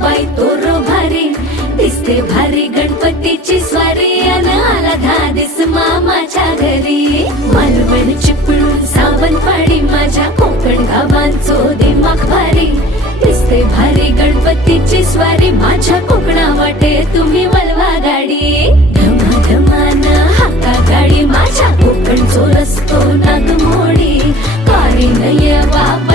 बाई तोरो भारी दिसते भारी गणपतीची स्वारी अन आला धादिस मामाच्या घरी मालवण चिपळूण सावंतवाडी माझ्या कोकण गावांचो दिमाग भारी दिसते भारी गणपतीची स्वारी माझ्या कोकणा वाटे तुम्ही वलवा गाडी धमाधमान हाका गाडी माझ्या कोकणचो रस्तो नागमोडी कारी नये बाबा